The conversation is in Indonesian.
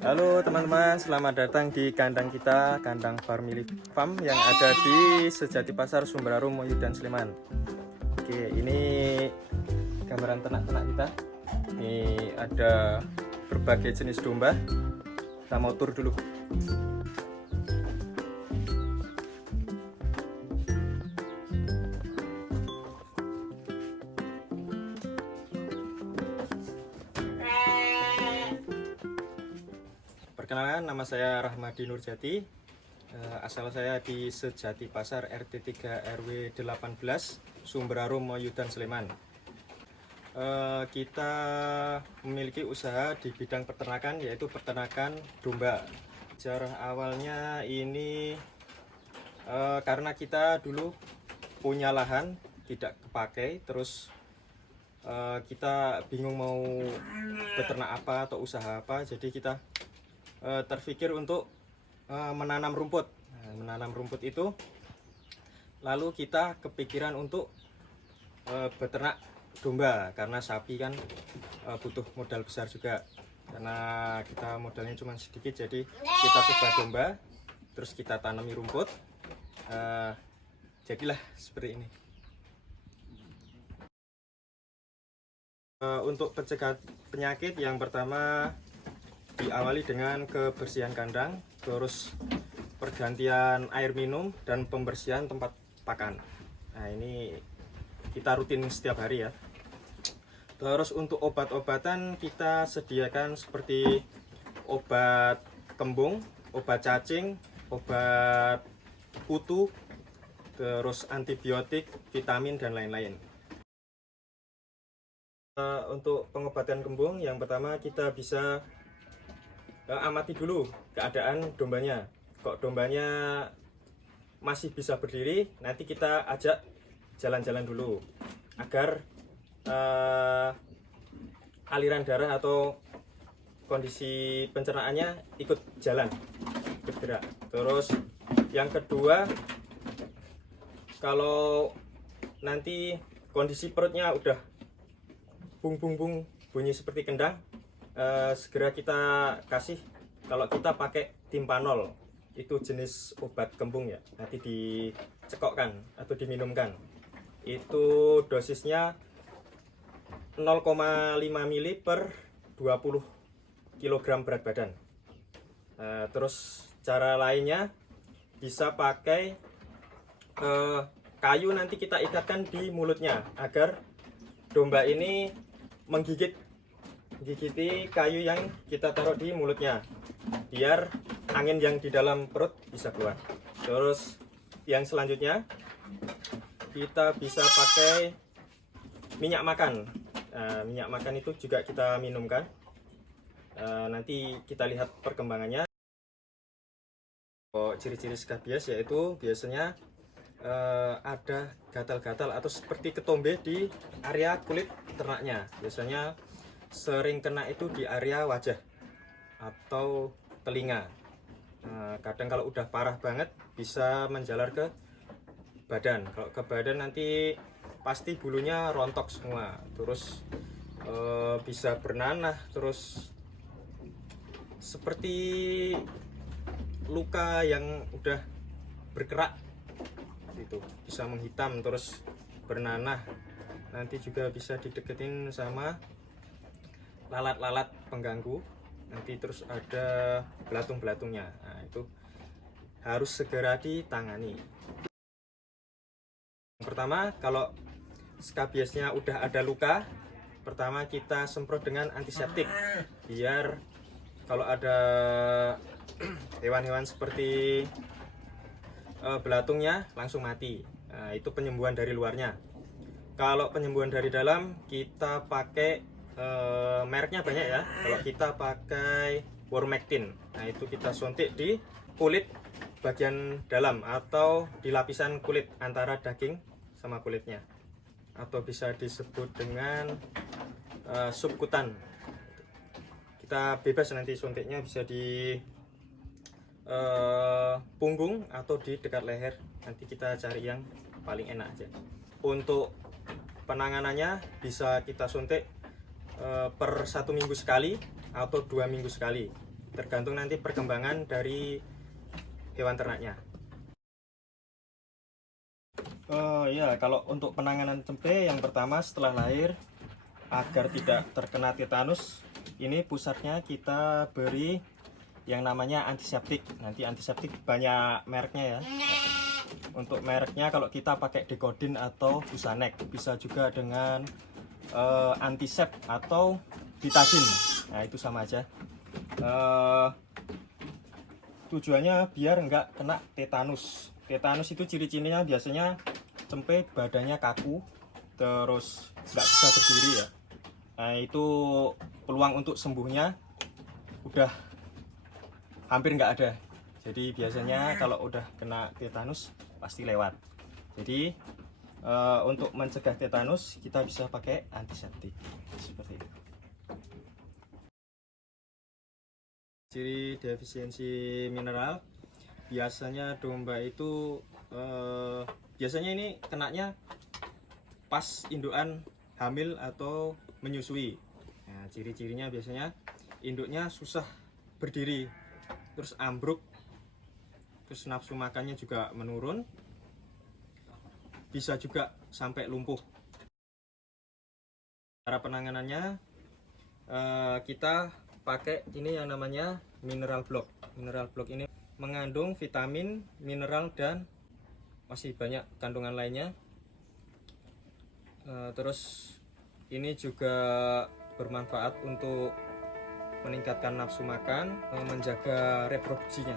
Halo teman-teman, selamat datang di kandang kita, kandang Family Farm yang ada di Sejati Pasar, Sumberarum, Moyudan, Sleman. Oke, ini gambaran ternak-ternak kita. Ini ada berbagai jenis domba. Kita mau tur dulu. Perkenalkan, nama saya Rahmadi Nurjati. Asal saya di Sejati Pasar RT 3 RW 18 Sumberarum, Moyudan, Sleman. Kita memiliki usaha di bidang peternakan, yaitu peternakan domba. Sejarah awalnya ini karena kita dulu punya lahan tidak kepakai, terus kita bingung mau beternak apa atau usaha apa, jadi kita terpikir untuk menanam rumput. Menanam rumput itu, lalu kita kepikiran untuk beternak domba, karena sapi kan butuh modal besar juga, karena kita modalnya cuma sedikit. Jadi kita coba domba, terus kita tanami rumput, jadilah seperti ini. Untuk pencegah penyakit, yang pertama diawali dengan kebersihan kandang, terus pergantian air minum dan pembersihan tempat pakan. Nah, ini kita rutin setiap hari ya. Terus untuk obat-obatan kita sediakan seperti obat kembung, obat cacing, obat kutu, terus antibiotik, vitamin, dan lain-lain. Untuk pengobatan kembung, yang pertama kita bisa amati dulu keadaan dombanya. Kok dombanya masih bisa berdiri, nanti kita ajak jalan-jalan dulu agar aliran darah atau kondisi pencernaannya ikut jalan, bergerak. Terus yang kedua, kalau nanti kondisi perutnya udah bung bunyi seperti kendang, segera kita kasih, kalau kita pakai timpanol, itu jenis obat kembung ya, nanti dicekokkan atau diminumkan. Itu dosisnya 0,5 ml per 20 kg berat badan. Terus cara lainnya bisa pakai kayu, nanti kita ikatkan di mulutnya agar domba ini menggigiti kayu yang kita taruh di mulutnya, biar angin yang di dalam perut bisa keluar. Terus yang selanjutnya kita bisa pakai minyak makan. Minyak makan itu juga kita minumkan. Nanti kita lihat perkembangannya. Ciri-ciri skabies yaitu biasanya ada gatal-gatal atau seperti ketombe di area kulit ternaknya. Biasanya sering kena itu di area wajah atau telinga. Kadang kalau udah parah banget bisa menjalar ke badan. Kalau ke badan nanti pasti bulunya rontok semua, terus bisa bernanah, terus seperti luka yang udah berkerak itu, bisa menghitam terus bernanah. Nanti juga bisa dideketin sama lalat-lalat pengganggu, nanti terus ada belatung-belatungnya. Nah, itu harus segera ditangani. Yang pertama, kalau skabiesnya udah ada luka, pertama kita semprot dengan antiseptik, biar kalau ada hewan-hewan seperti belatungnya langsung mati. Nah, itu penyembuhan dari luarnya. Kalau penyembuhan dari dalam, kita pakai mereknya banyak ya. Kalau kita pakai Wormectin, nah itu kita suntik di kulit bagian dalam atau di lapisan kulit antara daging sama kulitnya, atau bisa disebut dengan subkutan. Kita bebas nanti suntiknya, bisa di punggung atau di dekat leher. Nanti kita cari yang paling enak aja. Untuk penanganannya bisa kita suntik per 1 minggu sekali atau 2 minggu sekali, tergantung nanti perkembangan dari hewan ternaknya. Ya, kalau untuk penanganan cempe yang pertama setelah lahir, agar tidak terkena tetanus, ini pusatnya kita beri yang namanya antiseptik. Nanti antiseptik banyak mereknya ya. Untuk mereknya kalau kita pakai Dekodin atau Busanek, bisa juga dengan Antisep atau Betadine. Nah itu sama aja. Tujuannya biar nggak kena tetanus. Tetanus itu ciri-cirinya biasanya cempe badannya kaku, terus nggak bisa berdiri ya. Nah itu peluang untuk sembuhnya udah hampir nggak ada. Jadi biasanya kalau udah kena tetanus pasti lewat. Jadi untuk mencegah tetanus kita bisa pakai antiseptik seperti itu. Ciri defisiensi mineral, biasanya domba itu biasanya ini kenanya pas indukan hamil atau menyusui. Nah, ciri-cirinya biasanya induknya susah berdiri, terus ambruk, terus nafsu makannya juga menurun, bisa juga sampai lumpuh. Cara penanganannya kita pakai ini yang namanya mineral block. Mineral block ini mengandung vitamin, mineral, dan masih banyak kandungan lainnya. Terus ini juga bermanfaat untuk meningkatkan nafsu makan, menjaga reproduksinya.